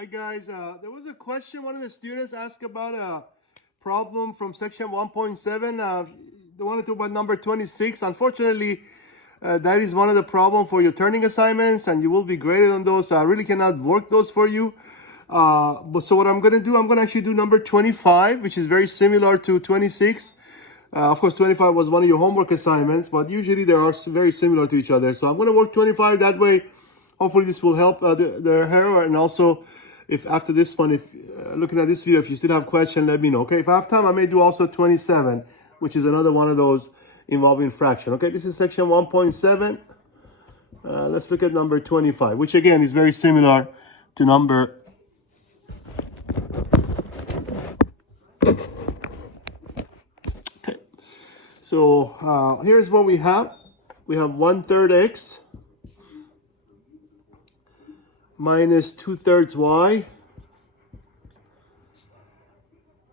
Hi guys, there was a question one of the students asked about a problem from section 1.7. They wanted to about number 26. Unfortunately, that is one of the problem for your turning assignments and you will be graded on those. So I really cannot work those for you. So what I'm going to do, I'm going to actually do number 25, which is very similar to 26. Of course, 25 was one of your homework assignments, but usually they are very similar to each other. So I'm going to work 25 that way. Hopefully this will help the hair. And also, if after this one, if looking at this video, if you still have questions, let me know. Okay, if I have time, I may do also 27, which is another one of those involving fraction. Okay, this is section 1.7. Let's look at number 25, which again is very similar to number. Okay, so here's what we have. We have 1/3 x minus 2/3 y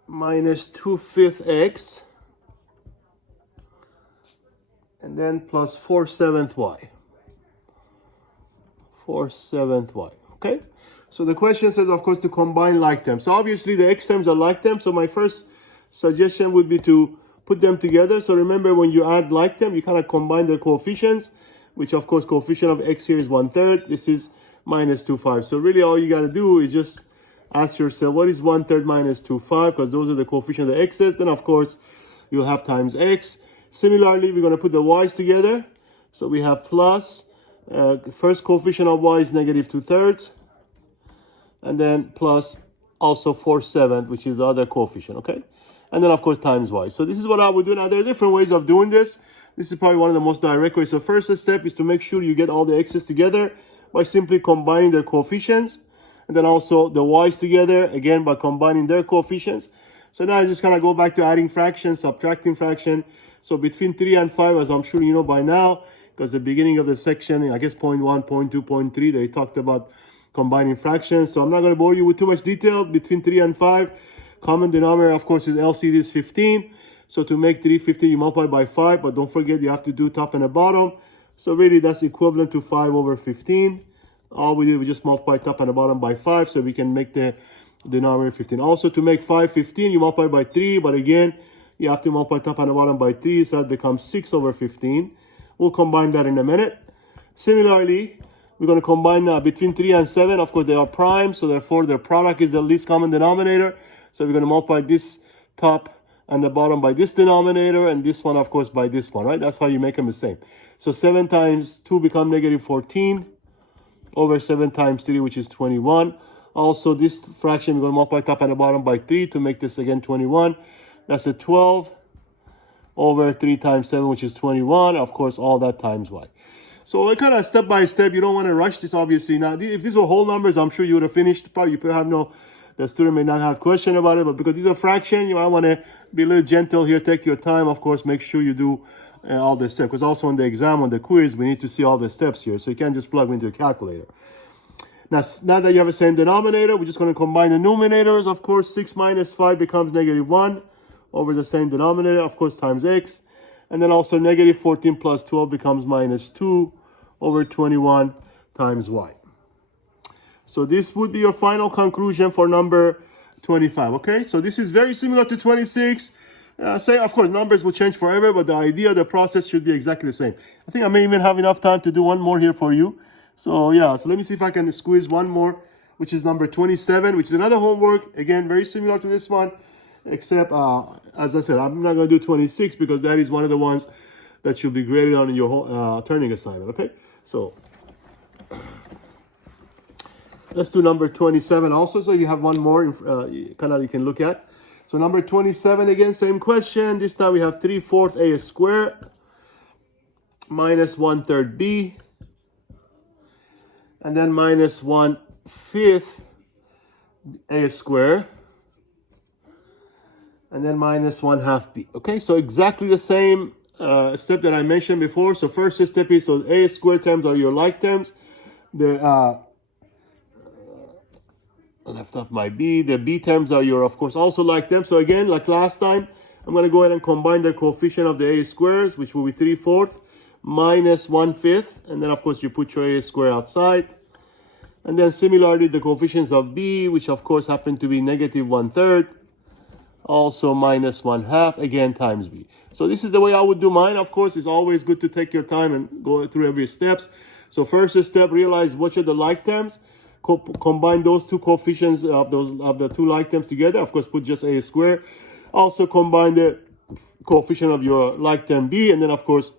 minus 2/5 x and then plus 4/7 y. 4/7 y. Okay, so the question says, of course, to combine like terms. So obviously the x terms are like terms. So my first suggestion would be to put them together. So remember, when you add like term, you kind of combine their coefficients, which of course coefficient of x here is 1/3. This is minus 2/5. So really all you got to do is just ask yourself, what is 1/3 minus 2/5? Because those are the coefficient of the x's. Then of course you'll have times x. Similarly, we're going to put the y's together. So we have plus, first coefficient of y is negative 2/3. And then plus also 4/7, which is the other coefficient, okay? And then of course times y. So this is what I would do. Now there are different ways of doing this. This is probably one of the most direct ways. So first step is to make sure you get all the x's together by simply combining their coefficients, and then also the y's together, again, by combining their coefficients. So now I just kind of go back to adding fractions, subtracting fraction. So between 3 and 5, as I'm sure you know by now, because the beginning of the section, I guess point 1, point 2, point 3, they talked about combining fractions. So I'm not going to bore you with too much detail. Between 3 and 5, common denominator, of course, is LCD is 15. So to make 3 15, you multiply by 5, but don't forget you have to do top and the bottom. So really that's equivalent to 5 over 15. All we did was just multiply top and the bottom by 5, so we can make the denominator 15. Also, to make 5 15, you multiply by 3, but again, you have to multiply top and the bottom by 3, so that becomes 6 over 15. We'll combine that in a minute. Similarly, we're going to combine between 3 and 7. Of course, they are prime, so therefore their product is the least common denominator. So we're going to multiply this top and the bottom by this denominator, and this one, of course, by this one, right? That's how you make them the same. So 7 times 2 become negative 14 over 7 times 3, which is 21. Also, this fraction, we're going to multiply top and the bottom by 3 to make this, again, 21. That's a 12 over 3 times 7, which is 21. Of course, all that times y. So kind of step by step. You don't want to rush this, obviously. Now, if these were whole numbers, I'm sure you would have finished. Probably you have the student may not have question about it, but because these are fraction, you might want to be a little gentle here. Take your time, of course. Make sure you do all the steps. Because also on the exam, on the quiz, we need to see all the steps here. So you can't just plug into a calculator. Now that you have the same denominator, we're just going to combine the numerators. Of course, 6 minus 5 becomes negative 1 over the same denominator, of course, times x. And then also negative 14 plus 12 becomes minus 2 over 21 times y. So this would be your final conclusion for number 25, okay? So this is very similar to 26. Say, of course, numbers will change forever, but the idea, the process should be exactly the same. I think I may even have enough time to do one more here for you. So yeah, so let me see if I can squeeze one more, which is number 27, which is another homework. Again, very similar to this one, except, as I said, I'm not going to do 26 because that is one of the ones that you'll be graded on in your turning assignment, okay? So let's do number 27 also, so you have one more kind of you can look at. So number 27, again, same question. This time we have 3/4 a squared minus 1/3 b, and then minus 1/5 a squared, and then minus 1/2 b. Okay, so exactly the same step that I mentioned before. So first step is, so a squared terms are your like terms. The left off my b. The b terms are your, of course, also like them. So again, like last time, I'm going to go ahead and combine the coefficient of the a squares, which will be 3/4 minus 1/5. And then, of course, you put your a square outside. And then similarly, the coefficients of b, which of course happen to be negative 1/3, also minus 1/2, again times b. So this is the way I would do mine. Of course, it's always good to take your time and go through every steps. So first step, realize which are the like terms. Combine those two coefficients of the two like terms together. Of course, put just a square. Also combine the coefficient of your like term b, and then of course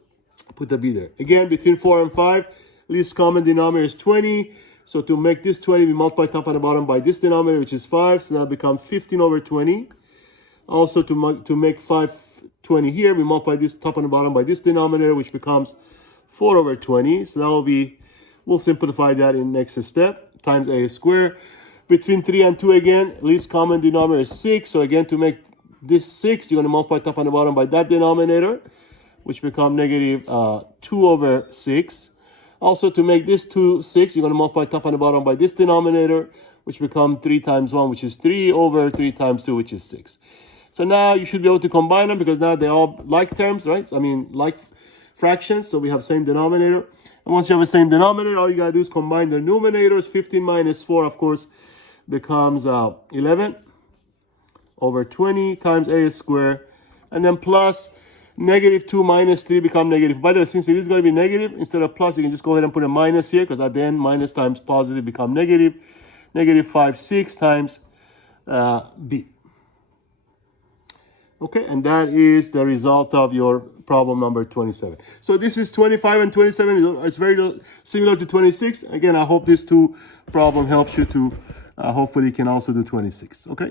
put the b there. Again, between 4 and 5, least common denominator is 20. So to make this 20, we multiply top and the bottom by this denominator, which is 5. So that becomes 15 over 20. Also, to make 520 here, we multiply this top and the bottom by this denominator, which becomes 4 over 20. So that will be, we'll simplify that in next step, times a squared. Between 3 and 2 again, least common denominator is 6. So again, to make this 6, you're going to multiply top and the bottom by that denominator, which become negative 2 over 6. Also, to make this 2 6, you're going to multiply top and the bottom by this denominator, which become 3 times 1, which is 3 over 3 times 2, which is 6. So now you should be able to combine them because now they're all like terms, right? So, I mean, like fractions. So we have same denominator. And once you have the same denominator, all you got to do is combine the numerators. 15 minus 4, of course, becomes 11 over 20 times a squared. And then plus negative 2 minus 3 become negative. By the way, since it is going to be negative, instead of plus, you can just go ahead and put a minus here because at the end, minus times positive become negative. Negative 5, 6 times b. Okay, and that is the result of your problem number 27. So this is 25 and 27. It's very similar to 26. Again, I hope this two problem helps you to hopefully can also do 26. Okay.